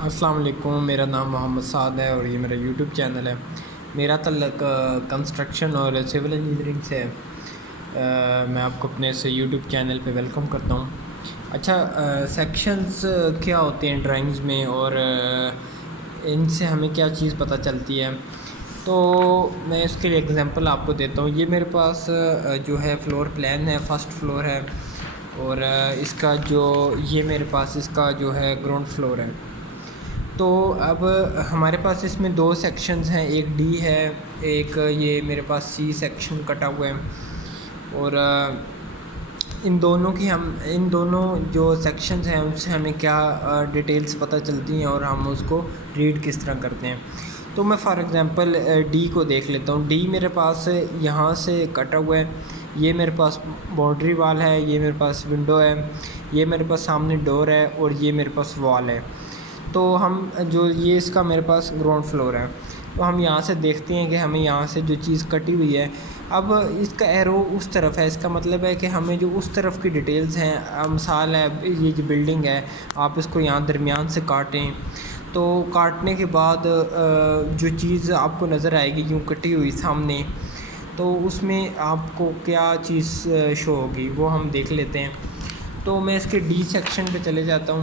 अस्सलाम वालेकुम। मेरा नाम मोहम्मद साद है और ये मेरा यूट्यूब चैनल है। मेरा तल्लक कंस्ट्रक्शन और सिविल इंजीनियरिंग से है। मैं आपको अपने से यूट्यूब चैनल पे वेलकम करता हूँ। अच्छा, सेक्शंस क्या होते हैं ड्राइंग्स में और इनसे हमें क्या चीज़ पता चलती है। तो मैं इसके लिए एग्जांपल आपको देता हूँ। ये मेरे पास जो है फ्लोर प्लान है, फर्स्ट फ्लोर है और इसका जो ये मेरे पास इसका जो है ग्राउंड फ्लोर है। तो अब हमारे पास इसमें दो सेक्शंस हैं, एक डी है, एक ये मेरे पास सी सेक्शन कटा हुआ है। और इन दोनों जो सेक्शंस हैं उनसे हमें क्या डिटेल्स पता चलती हैं और हम उसको रीड किस तरह करते हैं। तो मैं फॉर एग्ज़ाम्पल डी को देख लेता हूँ। डी मेरे पास यहाँ से कटा हुआ है, ये मेरे पास बाउंड्री वाल है, ये मेरे पास विंडो है, ये मेरे पास सामने डोर है और ये मेरे पास वॉल है। तो हम जो ये इसका मेरे पास ग्राउंड फ्लोर है, तो हम यहाँ से देखते हैं कि हमें यहाँ से जो चीज़ कटी हुई है, अब इसका एरो उस तरफ है। इसका मतलब है कि हमें जो उस तरफ की डिटेल्स हैं, मिसाल है ये जो बिल्डिंग है, आप इसको यहाँ दरमियान से काटें तो काटने के बाद जो चीज़ आपको नज़र आएगी यूँ कटी हुई सामने, तो उसमें आपको क्या चीज़ शो होगी वो हम देख लेते हैं। तो मैं इसके डी सेक्शन पे चले जाता हूँ,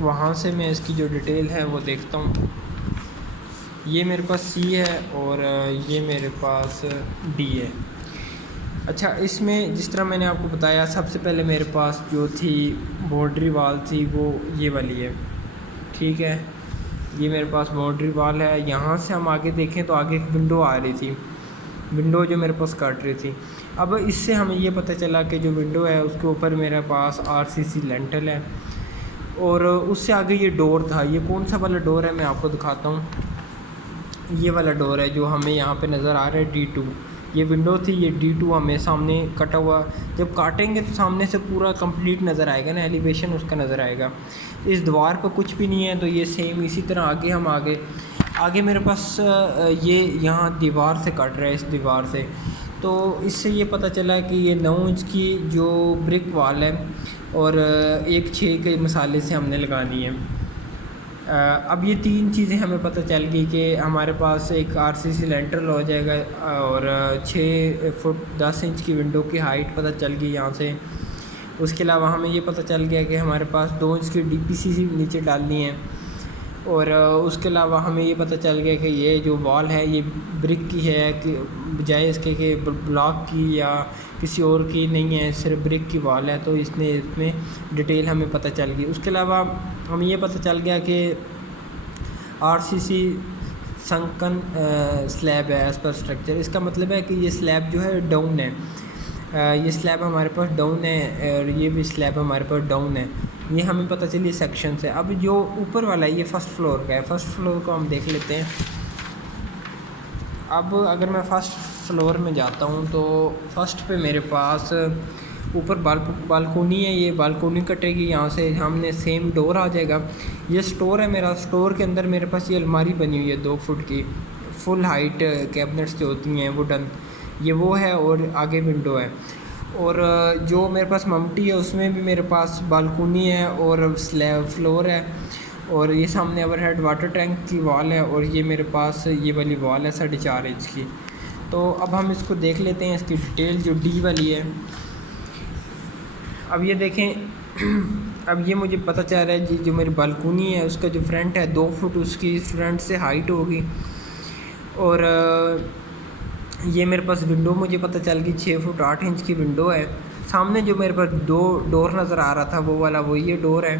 वहाँ से मैं इसकी जो डिटेल है वो देखता हूँ। ये मेरे पास सी है और ये मेरे पास डी है। अच्छा, इसमें जिस तरह मैंने आपको बताया, सबसे पहले मेरे पास जो थी बाउंड्री वाल थी वो ये वाली है, ठीक है। ये मेरे पास बाउंड्री वाल है। यहाँ से हम आगे देखें तो आगे एक विंडो आ रही थी, विंडो जो मेरे पास काट रही थी। अब इससे हमें ये पता चला कि जो विंडो है उसके ऊपर मेरे पास आरसीसी लेंटल है और उससे आगे ये डोर था। ये कौन सा वाला डोर है मैं आपको दिखाता हूँ। ये वाला डोर है जो हमें यहाँ पे नज़र आ रहा है, D2। ये विंडो थी, ये D2 हमें सामने कटा हुआ। जब काटेंगे तो सामने से पूरा कंप्लीट नज़र आएगा ना, एलिवेशन उसका नज़र आएगा। इस दीवार पर कुछ भी नहीं है, तो ये सेम इसी तरह आगे हम आगे मेरे पास ये यहाँ दीवार से कट रहा है, इस दीवार से। तो इससे ये पता चला कि ये 9 इंच की जो ब्रिक वाल है और एक 6 के मसाले से हमने लगानी है। अब ये तीन चीज़ें हमें पता चल गई कि हमारे पास एक आरसीसी लेंटर हो जाएगा और 6 फुट 10 इंच की विंडो की हाइट पता चल गई यहाँ से। उसके अलावा हमें ये पता चल गया कि हमारे पास 2 इंच की डीपीसीसी नीचे डालनी है और उसके अलावा हमें ये पता चल गया कि ये जो वॉल है ये ब्रिक की है, कि बजाय इसके कि ब्लॉक की या किसी और की नहीं है, सिर्फ ब्रिक की वॉल है। तो इसमें डिटेल हमें पता चल गई। उसके अलावा हमें ये पता चल गया कि आरसीसी संकन स्लैब है एज़ पर स्ट्रक्चर। इसका मतलब है कि ये स्लैब जो है डाउन है, ये स्लैब हमारे पास डाउन है और ये भी स्लैब हमारे पास डाउन है। ये हमें पता चली सेक्शन से। अब जो ऊपर वाला है ये फर्स्ट फ्लोर का है। फर्स्ट फ्लोर को हम देख लेते हैं। अब अगर मैं फ़र्स्ट फ्लोर में जाता हूँ तो फर्स्ट पे मेरे पास ऊपर बालकोनी है। ये बालकोनी कटेगी, यहाँ से हमने सेम डोर आ जाएगा। ये स्टोर है मेरा। स्टोर के अंदर मेरे पास ये अलमारी बनी हुई है 2 फुट की, फुल हाइट कैबिनेट्स जो होती हैं वुडन, ये वो है और आगे विंडो है। और जो मेरे पास ममटी है उसमें भी मेरे पास बालकोनी है और स्लैब फ्लोर है और ये सामने ओवरहेड वाटर टैंक की वॉल है और ये मेरे पास ये वाली वॉल है 4.5 इंच की। तो अब हम इसको देख लेते हैं, इसकी डिटेल जो डी वाली है। अब ये देखें, अब ये मुझे पता चल रहा है जी जो मेरी बालकोनी है उसका जो फ्रंट है 2 फुट उसकी फ्रंट से हाइट होगी और ये मेरे पास विंडो मुझे पता चल गई 6 फुट 8 इंच की विंडो है। सामने जो मेरे पास डोर नज़र आ रहा था वो वाला वो ये डोर है।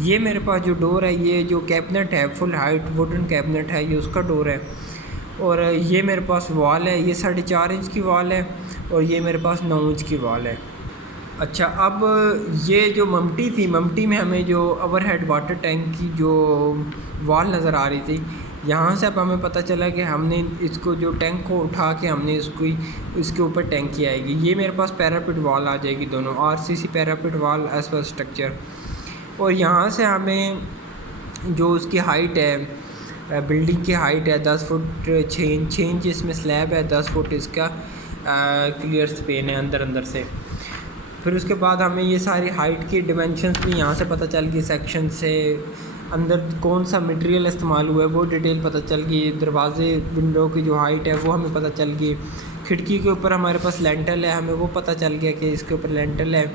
ये मेरे पास जो डोर है, ये जो कैबिनेट है फुल हाइट वुडन कैबिनेट है, ये उसका डोर है। और ये मेरे पास वॉल है, ये 4.5 इंच की वॉल है और ये मेरे पास 9 इंच की वॉल है। अच्छा, अब ये जो ममटी थी, ममटी में हमें जो ओवरहेड वाटर टैंक की जो वॉल नज़र आ रही थी, यहाँ से अब हमें पता चला कि हमने इसको जो टैंक को उठा के हमने इसके ऊपर टैंकी आएगी। ये मेरे पास पैरापिट वॉल आ जाएगी, दोनों आरसीसी पैरापिट वॉल एज पर स्ट्रक्चर। और यहाँ से हमें जो उसकी हाइट है, बिल्डिंग की हाइट है 10 फुट 6 इंच इसमें स्लैब है, 10 फुट इसका क्लियर स्पेन है अंदर से। फिर उसके बाद हमें ये सारी हाइट की डिमेंशंस भी यहाँ से पता चल गई सेक्शन से। अंदर कौन सा मटेरियल इस्तेमाल हुआ है वो डिटेल पता चल गई, दरवाजे विंडो की जो हाइट है वो हमें पता चल गई, खिड़की के ऊपर हमारे पास लेंटल है हमें वो पता चल गया कि इसके ऊपर लेंटल है।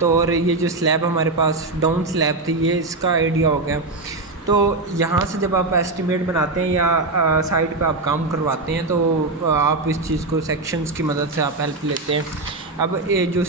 तो और ये जो स्लैब हमारे पास डाउन स्लैब थी ये इसका आइडिया हो गया। तो यहाँ से जब आप एस्टिमेट बनाते हैं या साइट पे आप काम करवाते हैं तो आप इस चीज़ को सेक्शंस की मदद से आप हेल्प लेते हैं। अब ये जो